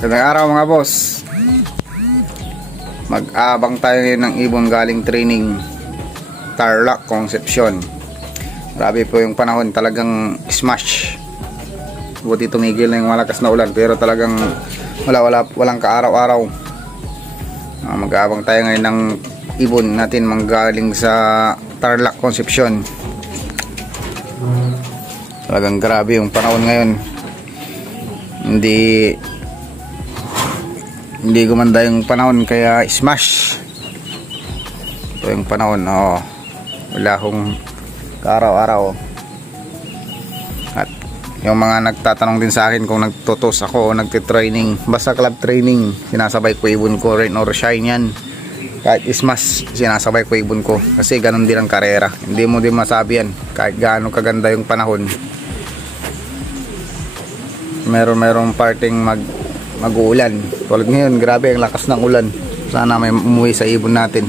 Magandang araw mga boss. Mag-abang tayo ngayon ng ibon galing training Tarlac, Concepcion. Grabe po yung panahon, talagang smash. Buti tumigil na yung malakas na ulan, pero talagang walang kaaraw-araw. Mag-abang tayo ngayon ng ibon natin manggaling sa Tarlac, Concepcion. Talagang grabe yung panahon ngayon. Hindi gumanda yung panahon, kaya smash. Ito yung panahon, wala akong araw-araw. At yung mga nagtatanong din sa akin kung nagtutos ako o nagtitraining, basta club training, sinasabay ko ibon ko, rain or shine yan. Kahit smash, sinasabay ko ibon ko, kasi ganun din ang karera. Hindi mo din masabi yan kahit gaano kaganda yung panahon. Merong parting mag-uulan. Tulad ngayon, grabe ang lakas ng ulan. Sana may umuwi sa ibon natin.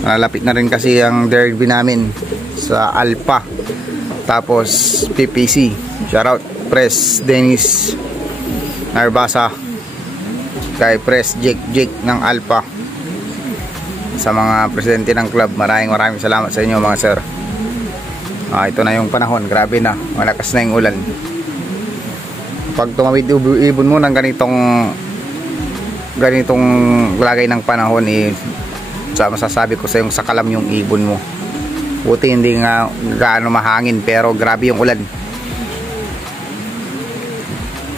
Malapit na rin kasi ang derby namin sa Alpha, tapos PPC. Shoutout Press Dennis Narbasa, kay Press Jake ng Alpha, sa mga presidente ng club. Maraming salamat sa inyo mga sir. Ito na yung panahon, grabe na, malakas na yung ulan. Pag tumawid ibon mo ng ganitong lagay ng panahon, masasabi ko sa yung sakalam yung ibon mo. Buti hindi nga gaano mahangin, pero grabe yung ulan.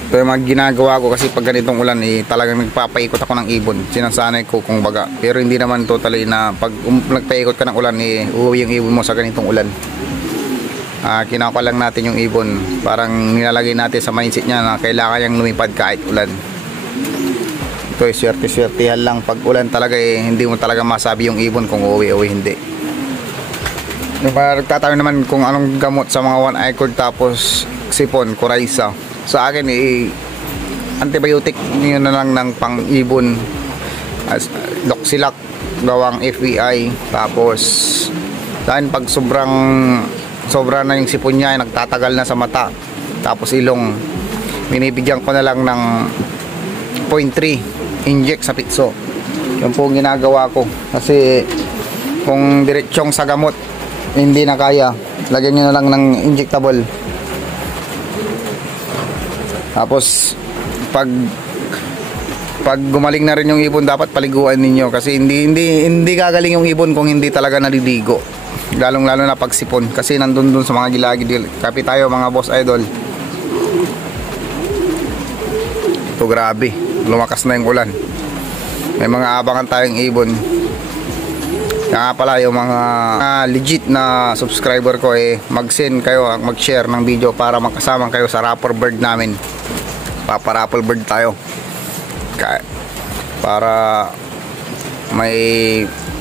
Ito yung mga ginagawa ko kasi pag ganitong ulan, talagang nagpapaikot ako ng ibon. Sinasanay ko kung baga, pero hindi naman totally na pag nagpaikot ka ng ulan, uuwi yung ibon mo sa ganitong ulan. Kinaka lang natin yung ibon, parang nilalagay natin sa mindset niya na kailangan niyang lumipad kahit ulan. Ito ay swerte-swertihan lang. Pag ulan talaga, hindi mo talaga masabi yung ibon kung uuwi o hindi. Yung nagtatanong naman kung anong gamot sa mga one-eye cord tapos sipon, coryza. Sa akin antibiotic yun na lang ng pang-ibon. Doxilac gawang FEI. Tapos dahil pag sobra na yung sipon niya, nagtatagal na sa mata, tapos ilong, binibigyan ko na lang ng 0.3 inject sa pitso. Yun po ginagawa ko, kasi kung diretsong sa gamot hindi na kaya, lagyan nyo na lang ng injectable. Tapos pag gumaling na rin yung ibon, dapat paliguan ninyo, kasi hindi gagaling yung ibon kung hindi talaga naliligo. Lalo na pag sipon, kasi nandun sa mga gilagid. Kapit tayo mga boss idol. Ito grabe, lumakas na yung ulan. May mga abangan tayong ibon. Kaya nga pala yung mga legit na subscriber ko, mag-send kayo, mag-share ng video para makasama kayo sa raffle bird namin. Papa-raffle bird tayo, para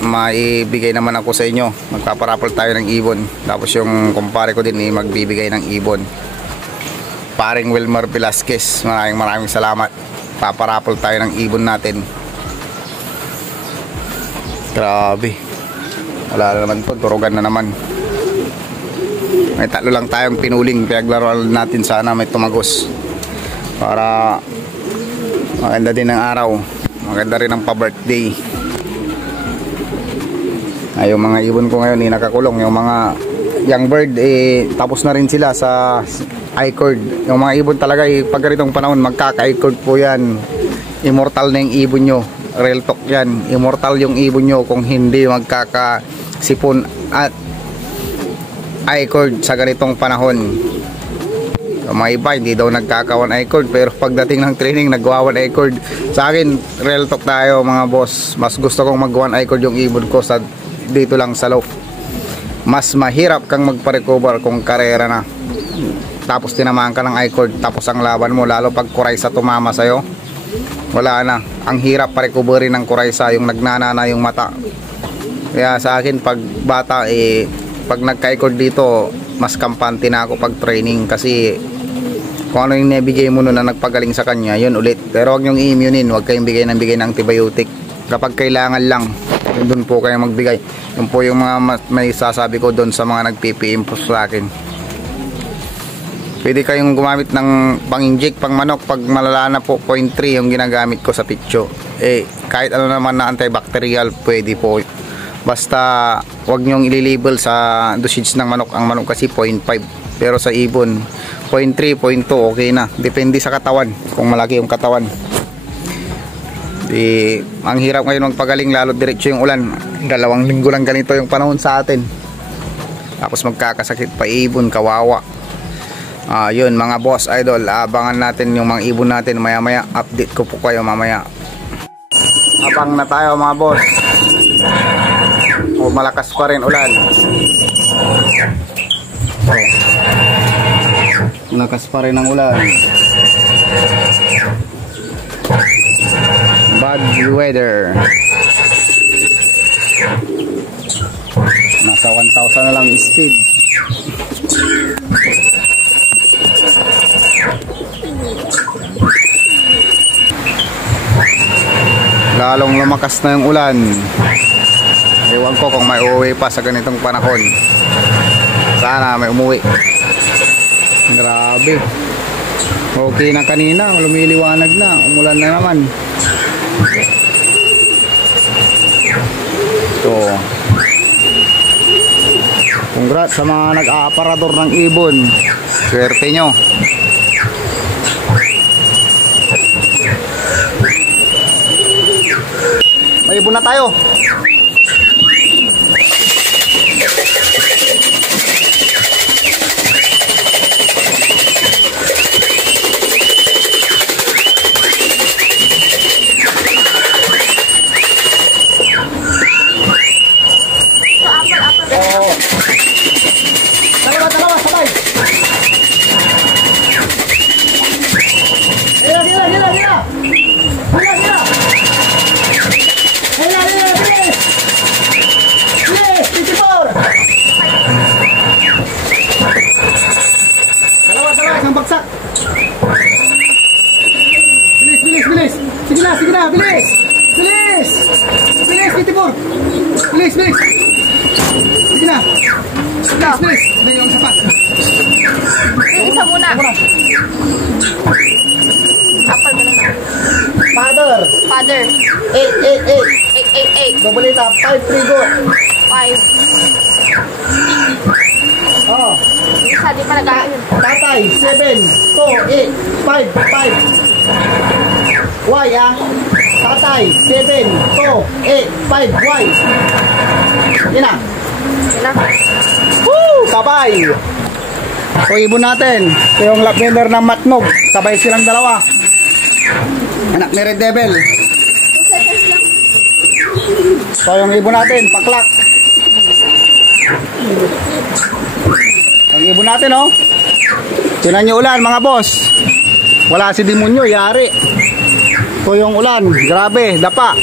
maibigay naman ako sa inyo. Magpaparapol tayo ng ibon, tapos yung kumpare ko din magbibigay ng ibon. Paring Wilmer Velasquez, maraming salamat. Paparapol tayo ng ibon natin. Grabe, wala na naman to, turugan na naman. May 3 lang tayong pinuling, pinaglaro natin, sana may tumagos para maganda din ang araw, maganda rin ang pa-birthday. Yung mga ibon ko ngayon nakakulong. Yung mga young bird tapos na rin sila sa I-cord. Yung mga ibon talaga pag ganitong panahon magkaka-I-cord po yan. Immortal na yung ibon nyo, real talk yan. Immortal yung ibon nyo kung hindi magkakasipon at I-cord sa ganitong panahon. Yung mga iba hindi daw nagkaka-one I-cord, pero pagdating ng training nagwa-one I-cord. Sa akin, real talk tayo mga boss, mas gusto kong mag-one I-cord yung ibon ko sa dito lang sa loft. Mas mahirap kang magpa-recover kung karera na, tapos tinamaan ka ng I-cord, tapos ang laban mo, lalo pag coryza tumama sa'yo, wala na. Ang hirap pa-recoverin ng coryza, yung nagnanana yung mata. Kaya sa akin pag bata, pag nagka-I-cord dito, mas kampante na ako pag training, kasi kung ano yung nabigay mo nun na nagpagaling sa kanya, yun ulit. Pero huwag nyong i-immunein, huwag kayong bigay ng antibiotic kapag kailangan lang. Doon po kayo magbigay. Yun po yung mga may sasabi ko doon sa mga nag-PPM po sa akin. Pwede kayong gumamit ng pang-inject, pang manok. Pag malala na po, 0.3 yung ginagamit ko sa pitcho. Kahit ano naman na antibacterial, pwede po. Basta wag nyong ililabel sa dosage ng manok. Ang manok kasi 0.5. Pero sa ibon, 0.3, 0.2, okay na. Depende sa katawan, kung malaki yung katawan. Ang hirap ngayon magpagaling, lalo diretso yung ulan. 2 linggo lang ganito yung panahon sa atin. Tapos magkakasakit pa ibon, kawawa. Yun mga boss idol, abangan natin yung mga ibon natin maya maya. Update ko po kayo mamaya. Abang na tayo mga boss. Malakas pa rin ulan. Malakas pa rin ang ulan. Bad weather. Nasa 1,000 na lang speed. Lalong lumakas na yung ulan. Ewan ko kung may uuwi pa sa ganitong panahon. Sana may umuwi. Grabe. Okay na kanina, lumiliwanag na. Umulan na naman. So, congrats sa mga nag-aaparador ng ibon. Swerte nyo. May ibon na tayo. Dalawa, sabay. Hila. Bilis, 54. Dalawa, isang bagsak. Bilis. Sige na, bilis. Bilis, 54. Bilis. Sige na. Bilis. May yung sapat. Isa muna. Apal ba naman? Father. 8. 888. Dobalita, 5 trigo. 5. Oh. Isa, di pa nag-aayun. Tatay, 7, 2, 8, 5. Y, Tatay, 7, 2, 8, 5, Y. Yan na. Woo! Sabay! So, ibon natin. Ito yung lavender ng matnog. Sabay silang dalawa. Anak ni Red Devil. 2 seconds lang. So, yung ibon natin, paklak. Yung ibon natin, oh. Tinan nyo ulan, mga boss. Wala si demonyo, yari. Ito yung ulan, grabe, dapa.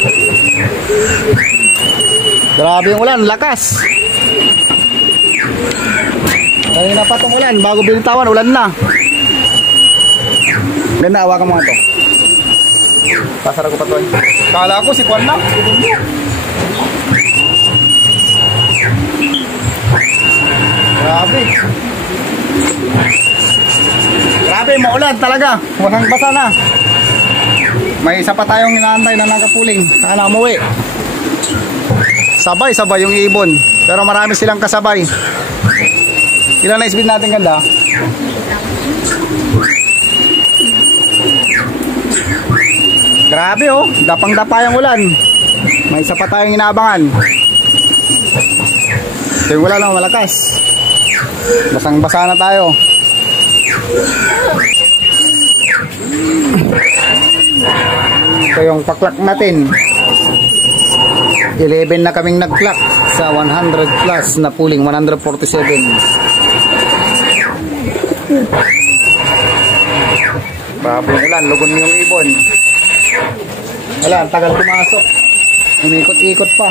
Grabe yung ulan, lakas. Kanina pa itong ulan, bago binitawan, ulan na. Ganda, hawakan mo nga ito. Pasara ko pa ito. Kala ko si Kwan lang. Grabe. Grabe, maulan talaga. Wasang basa na. May isa pa tayong inaantay na nakapuling. Sana umuwi. Sabay yung ibon. Pero marami silang kasabay. Ilan na speed natin, ganda? Grabe, oh. Dapang-dapa yung ulan. May isa pa tayong inaabangan. Ito yung ulan, oh, malakas. Basang-basa na tayo. Ito yung paklak natin. 11 na kaming nag-clock sa 100 plus na pooling, 147. Grabe yung ulan, lugon yung ibon. Wala, ang tagal pumasok. Umikot-ikot pa.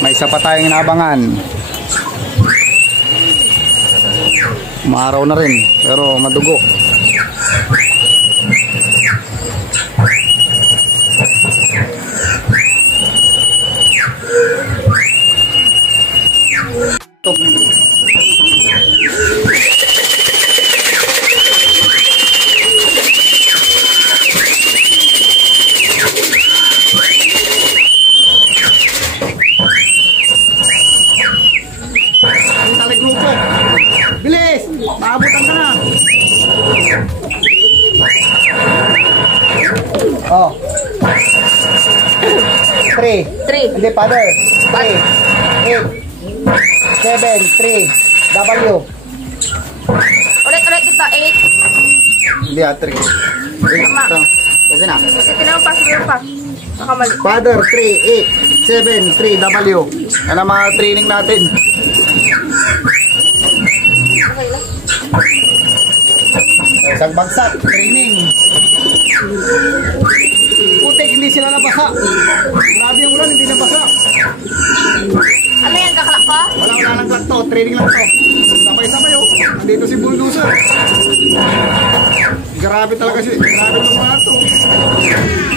May isa pa tayong inaabangan. Maaraw na rin, pero madugo. 3. 3. Hindi, father. 3. 8. 7. 3. W. Ulit dito. 8. Hindi, 3. Tama. Okay na. Kasi tinawag pa. Siguro pa. Nakamali. Father, 3, 8, 7, 3, W. Yan ang mga training natin. Okay lang. Isang bagsak, training. Putik, hindi sila nabasa. Grabe yung ulan, hindi nabasa. Ano yan? Kakalak ko? Wala lang to, training lang to. Sabay-sabay oh. Nandito si Bulldozer. Grabe talaga grabe yung mga to.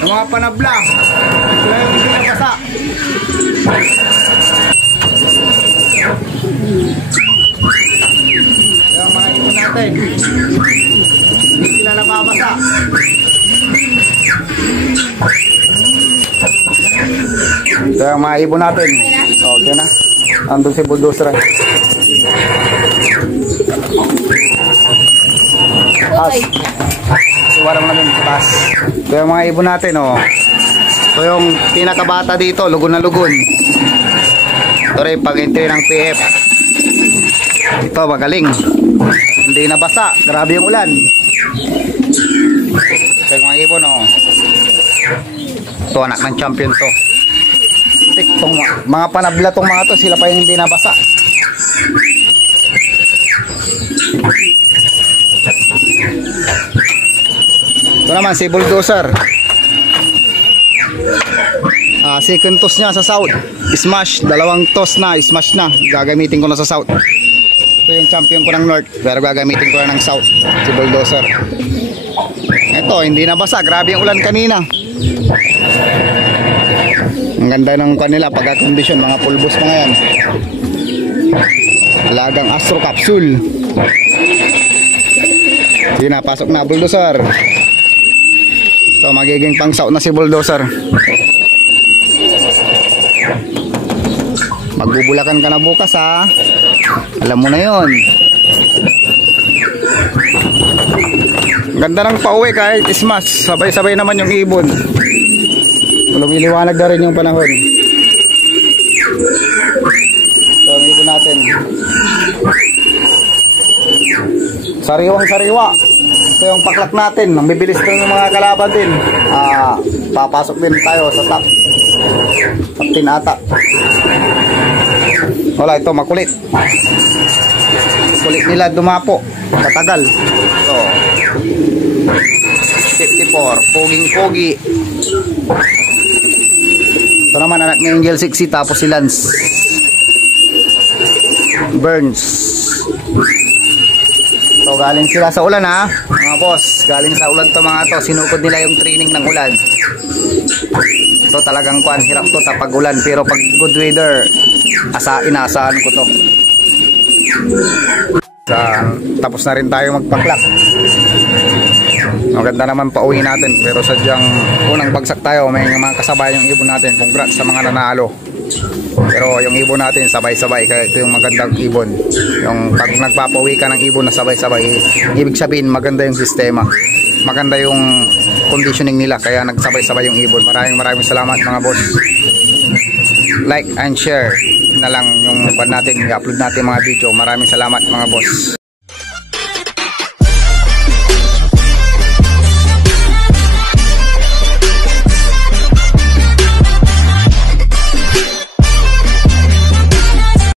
Yung mga panabla. Sila yung hindi nabasa. Yung mga ito natin. Hindi sila nababasa. Ito yung mga ibon natin. Okay na. Andun si Bulldozer. Okay. Iwala mo na din sa taas. Ito yung mga ibon natin, oh. Ito yung pinakabata dito, lugon na lugon. Ito rin, pag-entry ng PF. Ito, magaling. Hindi nabasa. Grabe yung ulan. Ito yung mga ibon, oh. Ito, anak ng champion to. Itong mga panabla tong mga to, sila pa yung hindi nabasa. Ito naman si Bulldozer. Second toss niya sa south. Smash, dalawang toss na, smash na. Gagamitin ko na sa south. Ito yung champion ko ng north, pero gagamitin ko na ng south. Si Bulldozer. Ito, hindi nabasa. Grabe yung ulan kanina. Ang ganda ng kanila pagka-condition, mga pulbos pa ngayon. Alagang Astro Capsule. Sige na, pasok na Bulldozer. So magiging pang south na si Bulldozer. Magbubulakan ka na bukas ha. Alam mo na yon. Ganda ng pauwi kahit smash. Sabay-sabay naman yung ibon. Lumiliwanag na rin yung panahon. So ang ibon natin. Sariwang sariwa. Ito yung paklak natin. Ang bibilis ko ng mga kalaban din. Papasok din tayo sa top 10 ata. Wala, ito makulit. Kulit nila dumapo. Katagal. So 54. Poging-pogi. Ito naman anak ni Angel 60. Tapos si Lance Burns. So galing sila sa ulan ha, mga boss. Galing sa ulan to mga to. Sinukod nila yung training ng ulan. Ito talagang kuan, hirap to tapag ulan. Pero pag good weather, inaasahan ko to. Tapos na rin tayo magpaklak. Maganda naman pauwi natin. Pero sadyang unang bagsak tayo. May mga kasabay yung ibon natin. Congrats sa mga nanalo. Pero yung ibon natin sabay-sabay. Kaya ito yung magandang ibon. Yung pag nagpapauwi ka ng ibon na sabay-sabay, ibig sabihin maganda yung sistema, maganda yung conditioning nila. Kaya nagsabay-sabay yung ibon. Maraming salamat mga boss. Like and share na lang yung natin, i-upload natin mga video. Maraming salamat mga boss.